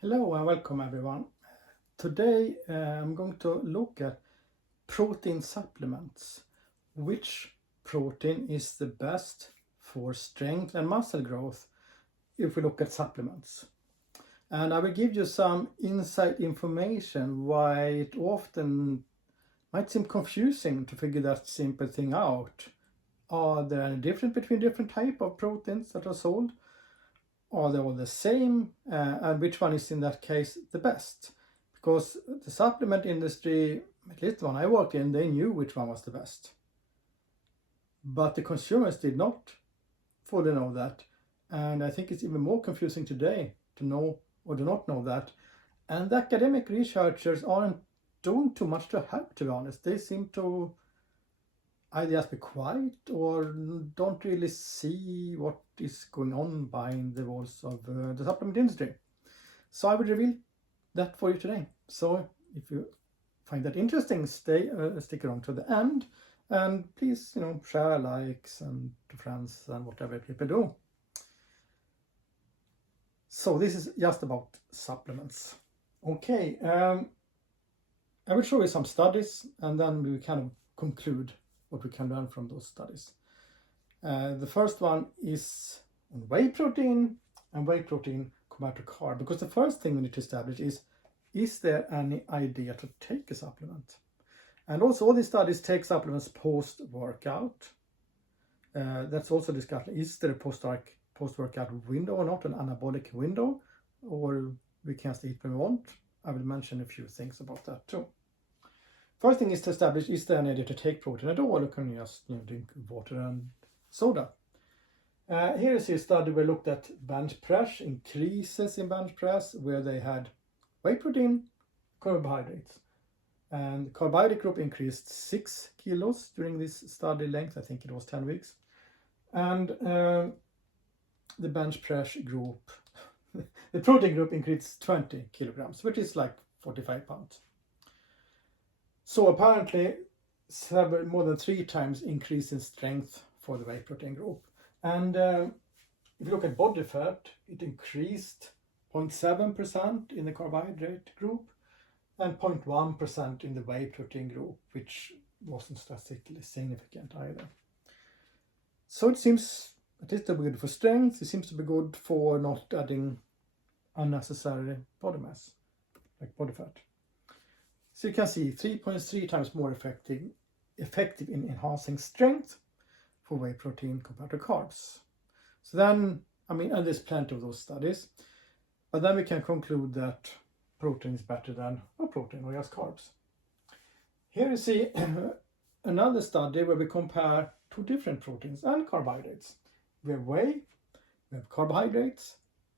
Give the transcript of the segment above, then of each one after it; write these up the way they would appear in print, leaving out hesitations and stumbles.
Hello and welcome everyone. Today I'm going to look at protein supplements. Which protein is the best for strength and muscle growth if we look at supplements? And I will give you some inside information why it often might seem confusing to figure that simple thing out. Are there any difference between different type of proteins that are sold? Are they all the same? And which one is in that case the best? Because the supplement industry, at least the one I worked in, they knew which one was the best. But the consumers did not fully know that. And I think it's even more confusing today to know or do not know that. And the academic researchers aren't doing too much to help, to be honest. They seem to either just be quiet or don't really see what is going on behind the walls of the supplement industry. So I will reveal that for you today. So if you find that interesting, stick around to the end, and please, share, likes, and to friends and whatever people do. So this is just about supplements. Okay, I will show you some studies, and then we kind of conclude what we can learn from those studies. The first one is on whey protein and whey protein compared to carb, because the first thing we need to establish is there any idea to take a supplement? And also all these studies take supplements post-workout. That's also discussed. Is there a post-workout window or not, an anabolic window, or we can eat when we want? I will mention a few things about that too. First thing is to establish, is there an idea to take protein at all, or can you just drink water and soda? Here is a study where we looked at bench press, increases in bench press, where they had whey protein, carbohydrates. And the carbohydrate group increased 6 kilos during this study length, I think it was 10 weeks. And the bench press group, the protein group increased 20 kilograms, which is like 45 pounds. So apparently more than 3 times increase in strength for the whey protein group. And if you look at body fat, it increased 0.7% in the carbohydrate group and 0.1% in the whey protein group, which wasn't statistically significant either. So it seems at least to be good for strength. It seems to be good for not adding unnecessary body mass, like body fat. So you can see 3.3 times more effective in enhancing strength for whey protein compared to carbs. So then, and there's plenty of those studies, but then we can conclude that protein is better than no protein or just carbs. Here you see another study where we compare 2 different proteins and carbohydrates. We have whey, we have carbohydrates,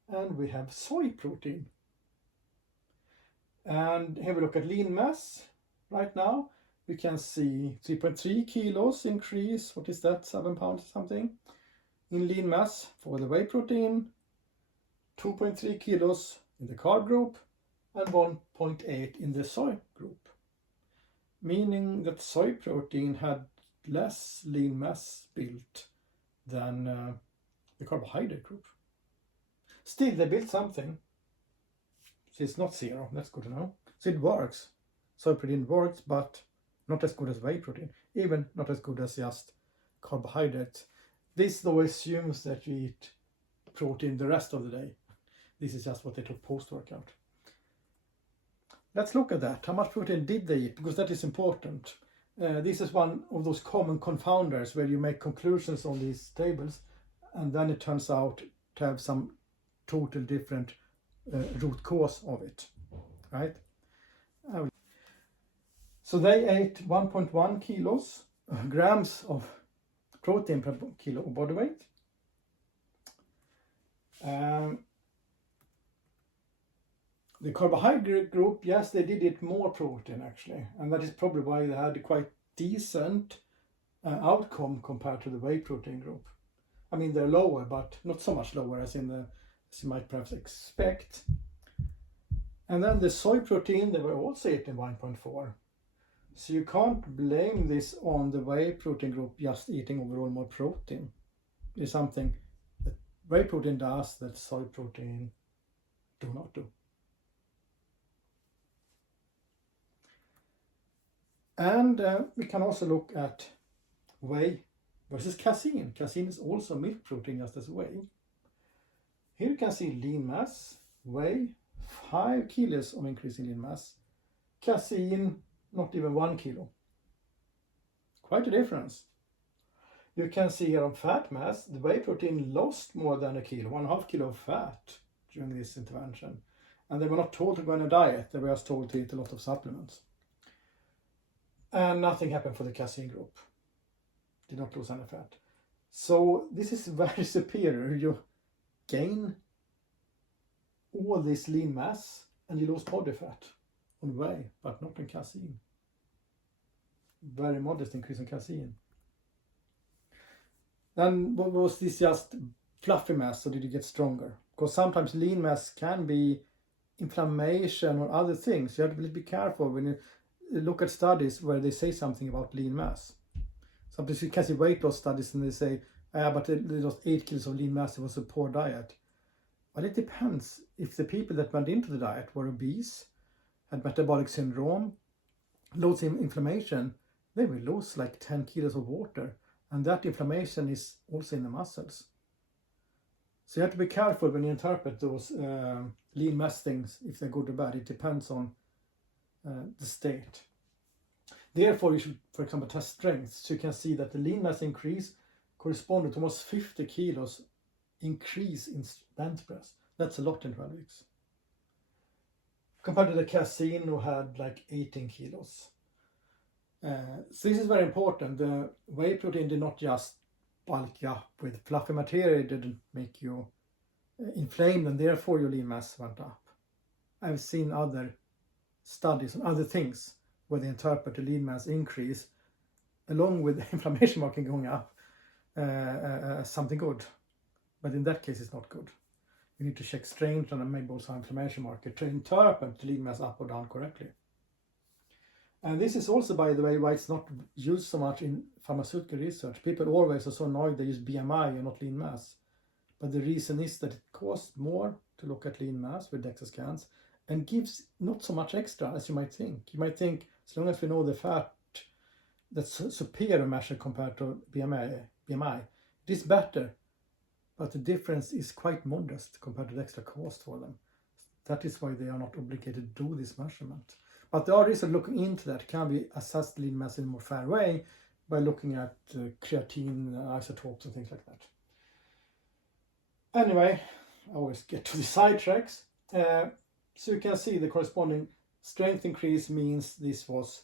and we have soy protein. And here we look at lean mass. Right now we can see 3.3 kilos increase. What is that? 7 pounds or something in lean mass for the whey protein, 2.3 kilos in the carb group, and 1.8 in the soy group, meaning that soy protein had less lean mass built than the carbohydrate group. Still, they built something. So it's not zero, that's good to know. So it works. Soy protein works, but not as good as whey protein, even not as good as just carbohydrates. This though assumes that you eat protein the rest of the day. This is just what they took post-workout. Let's look at that. How much protein did they eat? Because that is important. This is one of those common confounders where you make conclusions on these tables and then it turns out to have some total different root cause of it, right? So they ate 1.1 grams of protein per kilo of body weight. The carbohydrate group, yes, they did eat more protein actually, and that is probably why they had a quite decent outcome compared to the whey protein group. They're lower, but not so much lower as you might perhaps expect. And then the soy protein, they were also eating 1.4. So you can't blame this on the whey protein group just eating overall more protein. It's something that whey protein does that soy protein do not do. And we can also look at whey versus casein. Casein is also milk protein just as whey. Here you can see lean mass, whey, 5 kilos of increase in lean mass. Casein, not even 1 kilo. Quite a difference. You can see here on fat mass, the whey protein lost more than a kilo, 1.5 kilo of fat during this intervention. And they were not told to go on a diet, they were just told to eat a lot of supplements. And nothing happened for the casein group. Did not lose any fat. So this is very superior. You gain all this lean mass and you lose body fat on whey, but not in casein. Very modest increase in casein. Then was this just fluffy mass, or did you get stronger? Because sometimes lean mass can be inflammation or other things. You have to be careful when you look at studies where they say something about lean mass. Sometimes you can see weight loss studies and they say, but they lost 8 kilos of lean mass, it was a poor diet. Well, it depends. If the people that went into the diet were obese, had metabolic syndrome, loads of inflammation, they will lose like 10 kilos of water. And that inflammation is also in the muscles. So you have to be careful when you interpret those lean mass things, if they're good or bad. It depends on the state. Therefore, you should, for example, test strength. So you can see that the lean mass increase corresponded to almost 50 kilos increase in bench press. That's a lot in 12 weeks. Compared to the casein, who had like 18 kilos. So this is very important. The whey protein did not just bulk you up with fluffy material, it didn't make you inflamed, and therefore your lean mass went up. I've seen other studies on other things where they interpret the lean mass increase along with the inflammation marker going up as something good. But in that case, it's not good. You need to check strength and maybe also inflammation marker to interpret the lean mass up or down correctly. And this is also, by the way, why it's not used so much in pharmaceutical research. People always are so annoyed they use BMI and not lean mass. But the reason is that it costs more to look at lean mass with DEXA scans and gives not so much extra as you might think. You might think, as long as we know the fat, that's superior measure compared to BMI, it is better. But the difference is quite modest compared to the extra cost for them. That is why they are not obligated to do this measurement. But there are research looking into that. Can we assess lean mass in a more fair way by looking at creatine isotopes and things like that. Anyway, I always get to the sidetracks. So you can see the corresponding strength increase means this was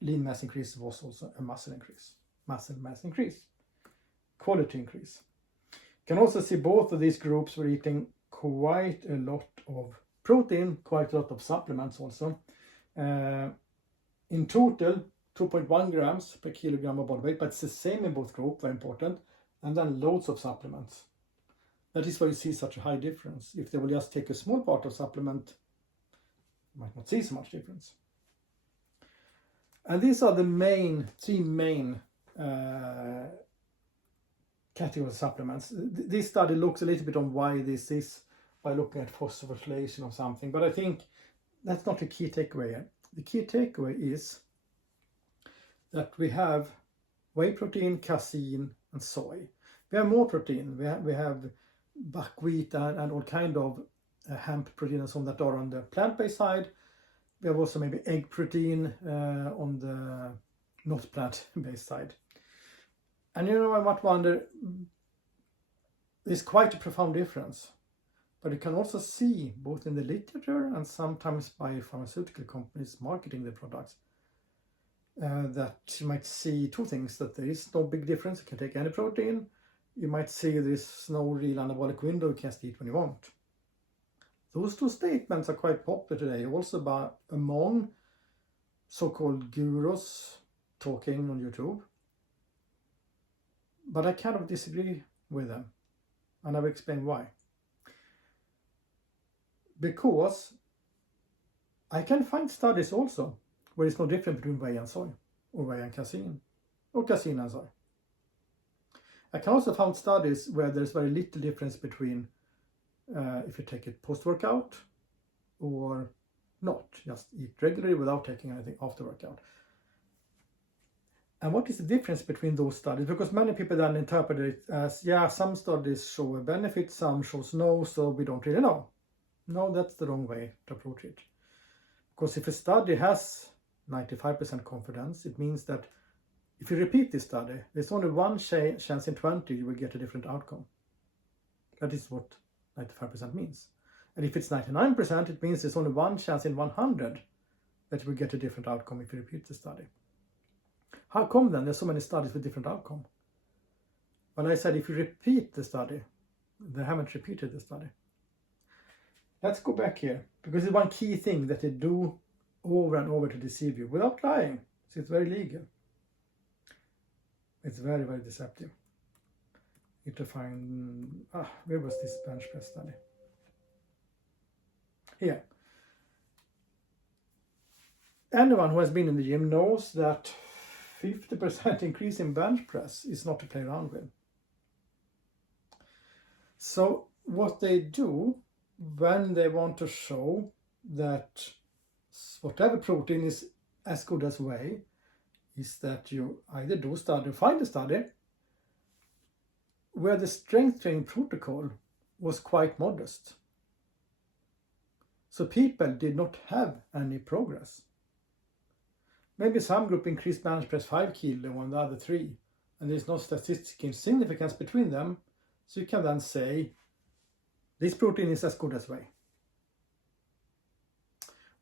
lean mass increase was also a muscle increase. Muscle mass increase. Quality increase. You can also see both of these groups were eating quite a lot of protein, quite a lot of supplements also. In total, 2.1 grams per kilogram of body weight, but it's the same in both groups, very important. And then loads of supplements. That is why you see such a high difference. If they will just take a small part of supplement, you might not see so much difference. And these are the three main categories of supplements. This study looks a little bit on why this is by looking at phosphorylation or something, but I think that's not the key takeaway here. The key takeaway is that we have whey protein, casein, and soy. We have more protein. We have buckwheat and all kind of hemp protein and so on that are on the plant-based side. We have also maybe egg protein on the not plant-based side. And you know, I might wonder, there's quite a profound difference. But you can also see, both in the literature and sometimes by pharmaceutical companies marketing their products, that you might see two things, that there is no big difference. You can take any protein. You might see there's no real anabolic window, you can eat when you want. Those two statements are quite popular today, also among so-called gurus talking on YouTube. But I kind of disagree with them, and I will explain why. Because I can find studies also where it's no different between whey and soy, or whey and casein, or casein and soy. I can also find studies where there's very little difference between if you take it post-workout or not, just eat regularly without taking anything after workout. And what is the difference between those studies? Because many people then interpret it as, yeah, some studies show a benefit, some shows no, so we don't really know. No, that's the wrong way to approach it. Because if a study has 95% confidence, it means that if you repeat this study, there's only one chance in 20 you will get a different outcome. That is what 95% means. And if it's 99%, it means there's only one chance in 100 that you will get a different outcome if you repeat the study. How come then there's so many studies with different outcome? Well, I said if you repeat the study, they haven't repeated the study. Let's go back here, because it's one key thing that they do over and over to deceive you without lying. So it's very legal. It's very, very deceptive. Need to find, where was this bench press study? Here. Anyone who has been in the gym knows that 50% increase in bench press is not to play around with. So what they do when they want to show that whatever protein is as good as whey is that you either do study or find a study where the strength training protocol was quite modest. So people did not have any progress. Maybe some group increased bench press 5 kilo and the other 3, and there's no statistical significance between them, so you can then say this protein is as good as whey.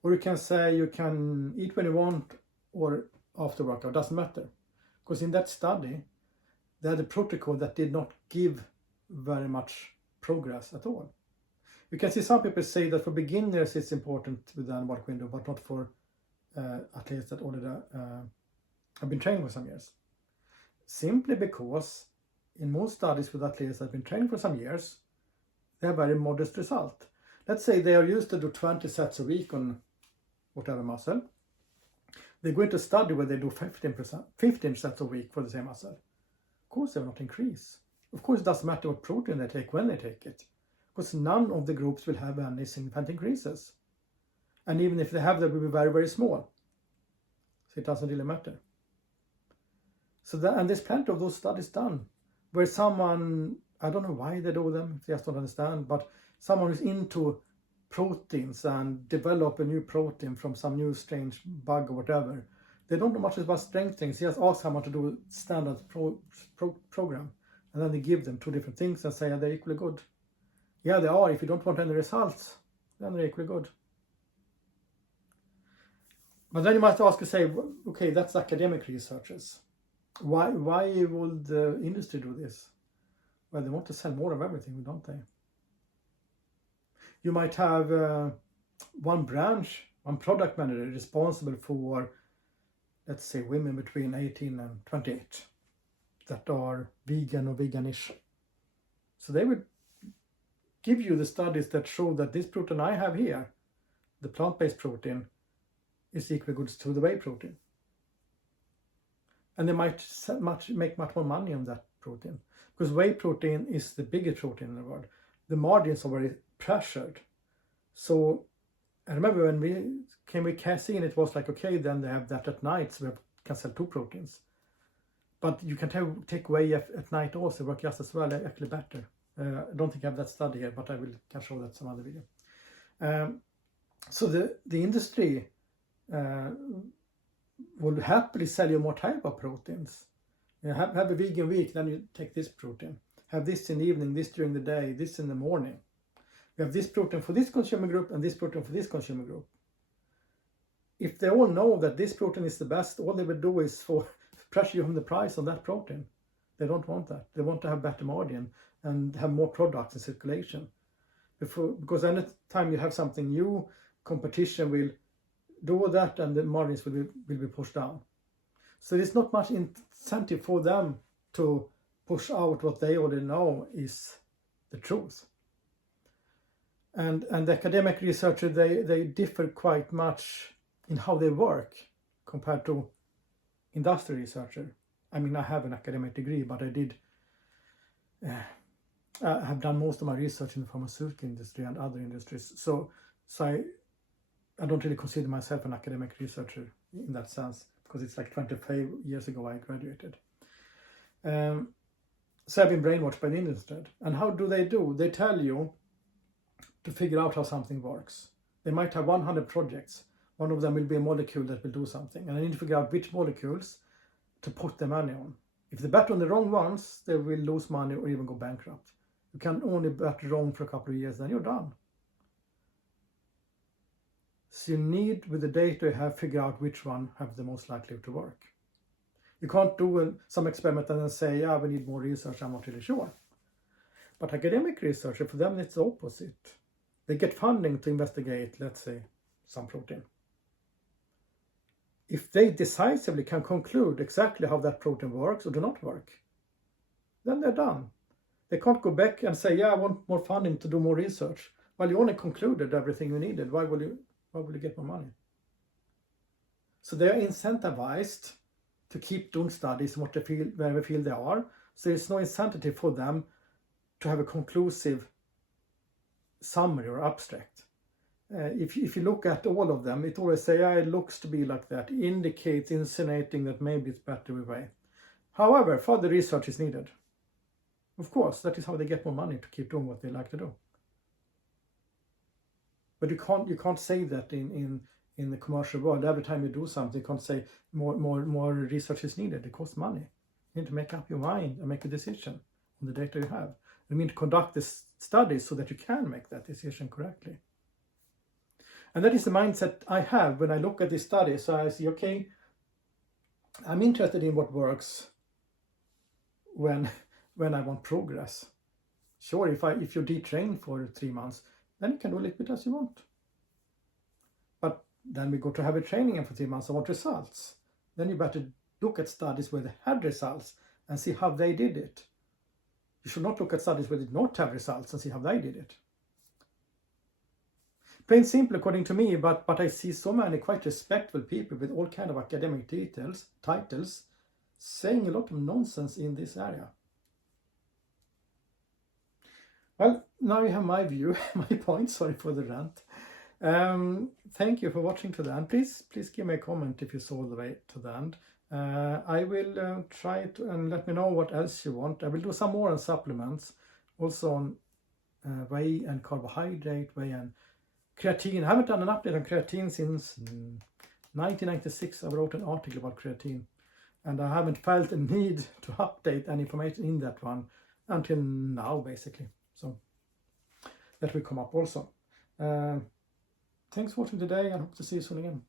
Or you can say you can eat when you want or after workout, doesn't matter. Because in that study, they had a protocol that did not give very much progress at all. You can see some people say that for beginners it's important with the anabolic window, but not for athletes that already have been training for some years. Simply because in most studies with athletes that have been training for some years, they have very modest result. Let's say they are used to do 20 sets a week on whatever muscle. They go into a study where they do 15 sets a week for the same muscle. Of course they will not increase. Of course it doesn't matter what protein they take when they take it, because none of the groups will have any significant increases. And even if they have, they will be very, very small. So it doesn't really matter. And there's plenty of those studies done where someone, I don't know why they do them, if they just don't understand, but someone is into proteins and develop a new protein from some new strange bug or whatever. They don't know much about strength things. He just ask someone to do a standard program, and then they give them 2 different things and say, are they equally good? Yeah, they are. If you don't want any results, then they're equally good. But then you might ask and say, okay, that's academic researchers. Why would the industry do this? Well, they want to sell more of everything, don't they? You might have one branch, one product manager responsible for, let's say, women between 18 and 28 that are vegan or veganish. So they would give you the studies that show that this protein I have here, the plant-based protein, is equally good to the whey protein. And they might make much more money on that protein, because whey protein is the biggest protein in the world. The margins are very pressured. So I remember when we came with casein, it was like, okay, then they have that at night, so we can sell 2 proteins. But you can take whey at night also, work just as well, actually better. I don't think I have that study here, but can show that some other video. So the industry will happily sell you more type of proteins. You have a vegan week, then you take this protein. Have this in the evening, this during the day, this in the morning. We have this protein for this consumer group and this protein for this consumer group. If they all know that this protein is the best, all they will do is pressure you on the price on that protein. They don't want that. They want to have better margin and have more products in circulation. Because any time you have something new, competition will do that and the margins will be pushed down. So there's not much incentive for them to push out what they already know is the truth. And the academic researchers, they differ quite much in how they work compared to industrial researcher. I mean, I have an academic degree, but I have done most of my research in the pharmaceutical industry and other industries. So I don't really consider myself an academic researcher in that sense. because it's like 25 years ago I graduated. So I've been brainwashed by the industry. And how do? They tell you to figure out how something works. They might have 100 projects. One of them will be a molecule that will do something. And I need to figure out which molecules to put the money on. If they bet on the wrong ones, they will lose money or even go bankrupt. You can only bet wrong for a couple of years, then you're done. So you need, with the data you have, figure out which one have the most likelihood to work. You can't do some experiment and then say, yeah, we need more research, I'm not really sure. But academic research, for them it's the opposite. They get funding to investigate, let's say, some protein. If they decisively can conclude exactly how that protein works or do not work, then they're done. They can't go back and say, yeah, I want more funding to do more research. Well, you only concluded everything you needed. Why will you get more money? So they are incentivized to keep doing studies in where they feel they are. So there's no incentive for them to have a conclusive summary or abstract. If you look at all of them, it always say, yeah, it looks to be like that, indicates, insinuating that maybe it's better way. However, further research is needed. Of course, that is how they get more money to keep doing what they like to do. But you can't say that in the commercial world. Every time you do something, you can't say more research is needed. It costs money. You need to make up your mind and make a decision on the data you have. You need to conduct this studies so that you can make that decision correctly. And that is the mindset I have when I look at this study. So I see, okay, I'm interested in what works when I want progress. Sure, if you detrain for 3 months, then you can do a little bit as you want. But then we go to have a training for 3 months. I want results. Then you better look at studies where they had results and see how they did it. You should not look at studies where they did not have results and see how they did it. Plain simple, according to me, but I see so many quite respectful people with all kind of academic titles saying a lot of nonsense in this area. Well, now you have my view, my point. Sorry for the rant. Thank you for watching to the end. Please give me a comment if you saw the way to the end. I will try to, and let me know what else you want. I will do some more on supplements, also on whey and carbohydrate, whey and creatine. I haven't done an update on creatine since 1996. I wrote an article about creatine, and I haven't felt a need to update any information in that one until now, basically. So that will come up also. Thanks for watching today, and hope to see you soon again.